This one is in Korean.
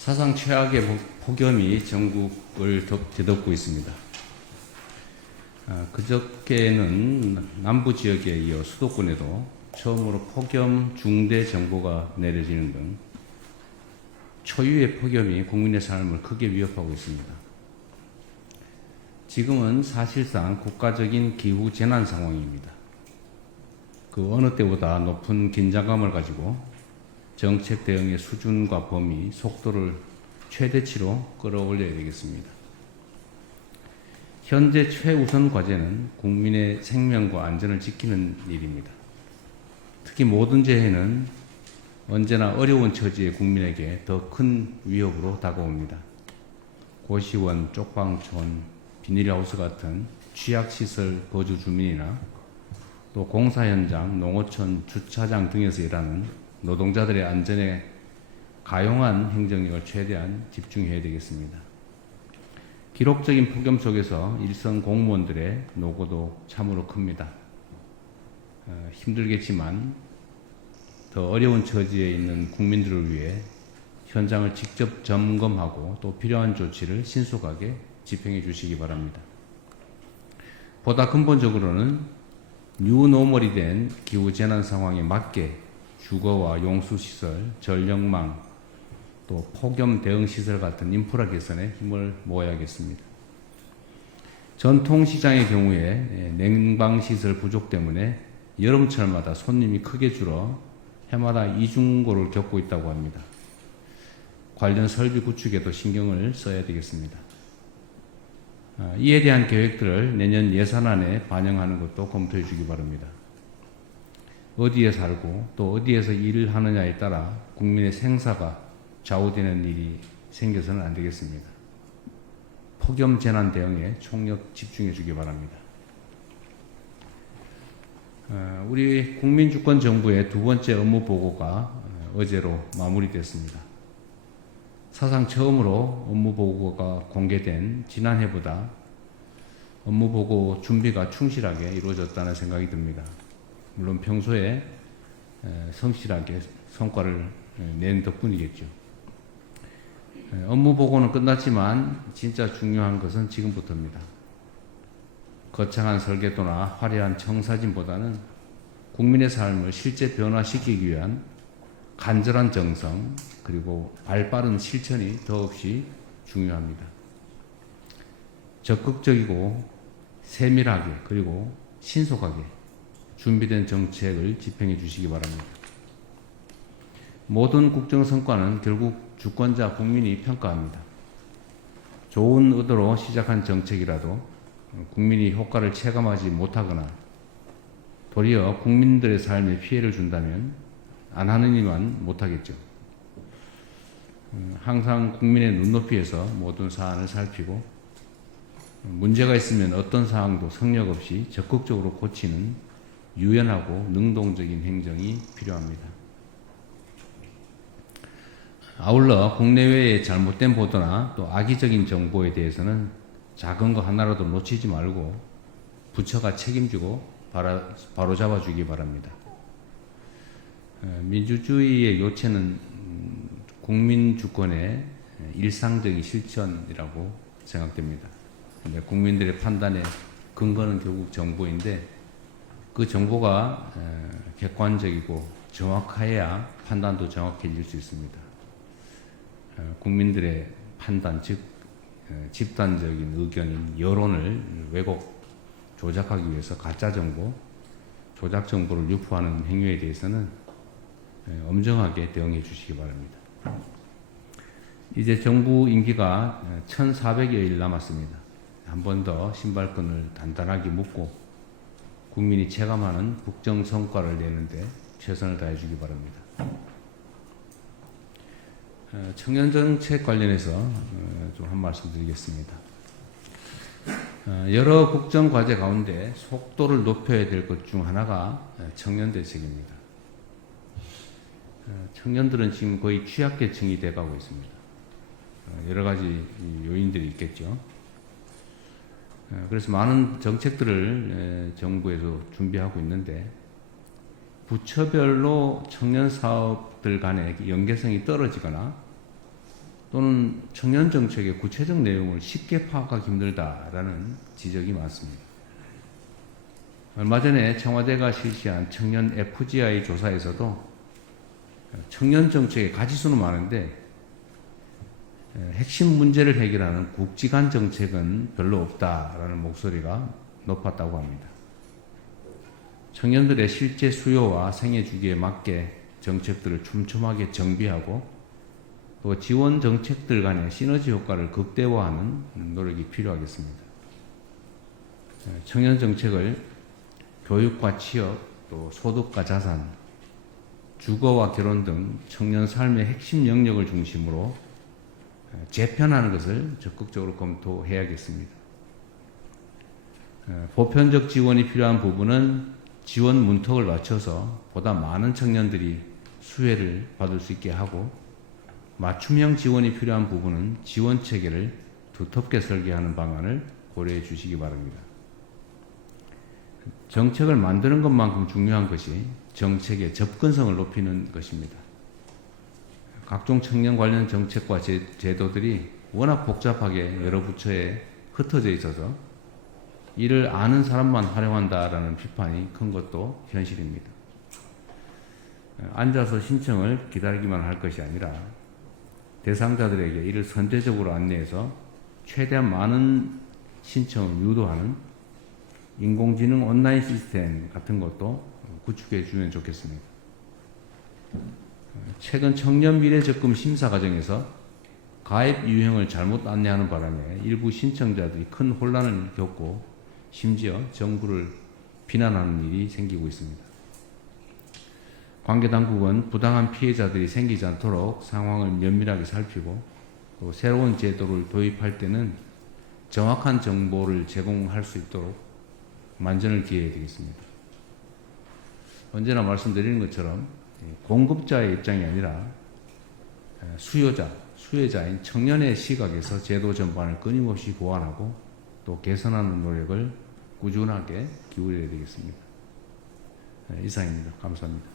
사상 최악의 폭염이 전국을 뒤덮고 있습니다. 그저께는 남부 지역에 이어 수도권에도 처음으로 폭염 중대 정보가 내려지는 등 초유의 폭염이 국민의 삶을 크게 위협하고 있습니다. 지금은 사실상 국가적인 기후 재난 상황입니다. 그 어느 때보다 높은 긴장감을 가지고 정책 대응의 수준과 범위, 속도를 최대치로 끌어올려야 되겠습니다. 현재 최우선 과제는 국민의 생명과 안전을 지키는 일입니다. 특히 모든 재해는 언제나 어려운 처지의 국민에게 더 큰 위협으로 다가옵니다. 고시원, 쪽방촌, 비닐하우스 같은 취약시설 거주 주민이나 또 공사 현장, 농어촌, 주차장 등에서 일하는 노동자들의 안전에 가용한 행정력을 최대한 집중해야 되겠습니다. 기록적인 폭염 속에서 일선 공무원들의 노고도 참으로 큽니다. 힘들겠지만 더 어려운 처지에 있는 국민들을 위해 현장을 직접 점검하고 또 필요한 조치를 신속하게 집행해 주시기 바랍니다. 보다 근본적으로는 뉴노멀이 된 기후재난 상황에 맞게 주거와 용수시설, 전력망, 또 폭염 대응시설 같은 인프라 개선에 힘을 모아야겠습니다. 전통시장의 경우에 냉방시설 부족 때문에 여름철마다 손님이 크게 줄어 해마다 이중고를 겪고 있다고 합니다. 관련 설비 구축에도 신경을 써야 되겠습니다. 이에 대한 계획들을 내년 예산안에 반영하는 것도 검토해 주기 바랍니다. 어디에 살고 또 어디에서 일을 하느냐에 따라 국민의 생사가 좌우되는 일이 생겨서는 안 되겠습니다. 폭염 재난 대응에 총력 집중해 주기 바랍니다. 우리 국민주권정부의 두 번째 업무 보고가 어제로 마무리됐습니다. 사상 처음으로 업무 보고가 공개된 지난해보다 업무 보고 준비가 충실하게 이루어졌다는 생각이 듭니다. 물론 평소에 성실하게 성과를 낸 덕분이겠죠. 업무 보고는 끝났지만 진짜 중요한 것은 지금부터입니다. 거창한 설계도나 화려한 청사진보다는 국민의 삶을 실제 변화시키기 위한 간절한 정성 그리고 발빠른 실천이 더없이 중요합니다. 적극적이고 세밀하게 그리고 신속하게 준비된 정책을 집행해 주시기 바랍니다. 모든 국정 성과는 결국 주권자 국민이 평가합니다. 좋은 의도로 시작한 정책이라도 국민이 효과를 체감하지 못하거나 도리어 국민들의 삶에 피해를 준다면 안 하는 일만 못하겠죠. 항상 국민의 눈높이에서 모든 사안을 살피고 문제가 있으면 어떤 사항도 성역 없이 적극적으로 고치는 유연하고 능동적인 행정이 필요합니다. 아울러 국내외의 잘못된 보도나 또 악의적인 정보에 대해서는 작은 거 하나라도 놓치지 말고 부처가 책임지고 바로잡아 주기 바랍니다. 민주주의의 요체는 국민 주권의 일상적인 실천이라고 생각됩니다. 근데 국민들의 판단의 근거는 결국 정보인데 그 정보가 객관적이고 정확해야 판단도 정확해질 수 있습니다. 국민들의 판단, 즉 집단적인 의견인 여론을 왜곡, 조작하기 위해서 가짜정보, 조작정보를 유포하는 행위에 대해서는 엄정하게 대응해 주시기 바랍니다. 이제 정부 임기가 1400여일 남았습니다. 한 번 더 신발끈을 단단하게 묶고 국민이 체감하는 국정 성과를 내는데 최선을 다해 주기 바랍니다. 청년 정책 관련해서 좀 한 말씀 드리겠습니다. 여러 국정 과제 가운데 속도를 높여야 될 것 중 하나가 청년 대책입니다. 청년들은 지금 거의 취약계층이 돼가고 있습니다. 여러 가지 요인들이 있겠죠. 그래서 많은 정책들을 정부에서 준비하고 있는데 부처별로 청년 사업들 간의 연계성이 떨어지거나 또는 청년 정책의 구체적 내용을 쉽게 파악하기 힘들다라는 지적이 많습니다. 얼마 전에 청와대가 실시한 청년 FGI 조사에서도 청년 정책의 가지수는 많은데 핵심 문제를 해결하는 국지간 정책은 별로 없다라는 목소리가 높았다고 합니다. 청년들의 실제 수요와 생애 주기에 맞게 정책들을 촘촘하게 정비하고 또 지원 정책들 간의 시너지 효과를 극대화하는 노력이 필요하겠습니다. 청년 정책을 교육과 취업, 또 소득과 자산, 주거와 결혼 등 청년 삶의 핵심 영역을 중심으로 재편하는 것을 적극적으로 검토해야겠습니다. 보편적 지원이 필요한 부분은 지원 문턱을 낮춰서 보다 많은 청년들이 수혜를 받을 수 있게 하고, 맞춤형 지원이 필요한 부분은 지원 체계를 두텁게 설계하는 방안을 고려해 주시기 바랍니다. 정책을 만드는 것만큼 중요한 것이 정책의 접근성을 높이는 것입니다. 각종 청년 관련 정책과 제도들이 워낙 복잡하게 여러 부처에 흩어져 있어서 이를 아는 사람만 활용한다라는 비판이 큰 것도 현실입니다. 앉아서 신청을 기다리기만 할 것이 아니라 대상자들에게 이를 선제적으로 안내해서 최대한 많은 신청을 유도하는 인공지능 온라인 시스템 같은 것도 구축해 주면 좋겠습니다. 최근 청년 미래적금 심사 과정에서 가입 유형을 잘못 안내하는 바람에 일부 신청자들이 큰 혼란을 겪고 심지어 정부를 비난하는 일이 생기고 있습니다. 관계당국은 부당한 피해자들이 생기지 않도록 상황을 면밀하게 살피고 또 새로운 제도를 도입할 때는 정확한 정보를 제공할 수 있도록 만전을 기해야 되겠습니다. 언제나 말씀드리는 것처럼 공급자의 입장이 아니라 수혜자인 청년의 시각에서 제도 전반을 끊임없이 보완하고 또 개선하는 노력을 꾸준하게 기울여야 되겠습니다. 이상입니다. 감사합니다.